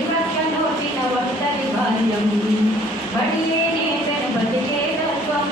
వివక్ష నోచిన ఒంటరి బాల్యం బడియే నేతను బదిలే తత్వం.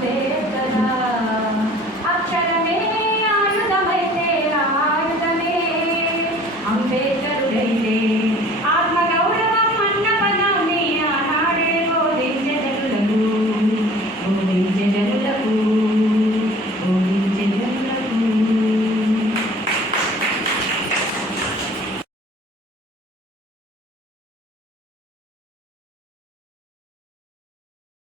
Baby.